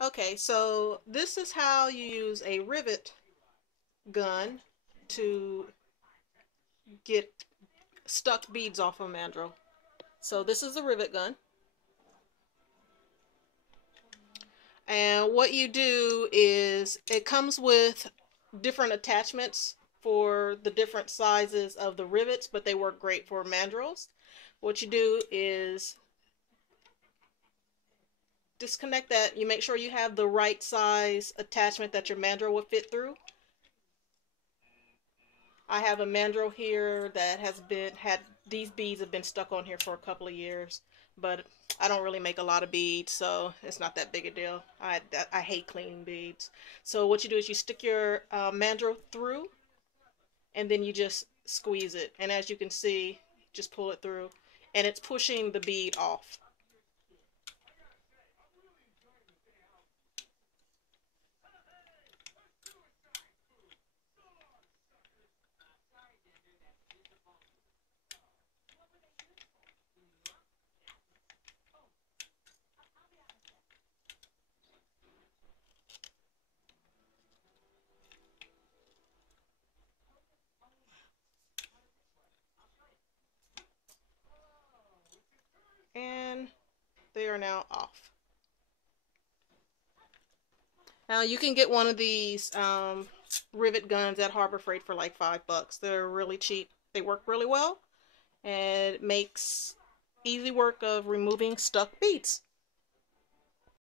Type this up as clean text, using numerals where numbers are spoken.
Okay, so this is how you use a rivet gun to get stuck beads off a mandrel. So this is the rivet gun. And what you do is it comes with different attachments for the different sizes of the rivets, but they work great for mandrels. What you do is disconnect that. You make sure you have the right size attachment that your mandrel will fit through. I have a mandrel here that has had these beads have been stuck on here for a couple of years, but I don't really make a lot of beads, so it's not that big a deal. I hate cleaning beads. So what you do is you stick your mandrel through, and then you just squeeze it. And as you can see, just pull it through, and it's pushing the bead off. And they are now off. Now you can get one of these rivet guns at Harbor Freight for like $5. They're really cheap. They work really well, and it makes easy work of removing stuck beads.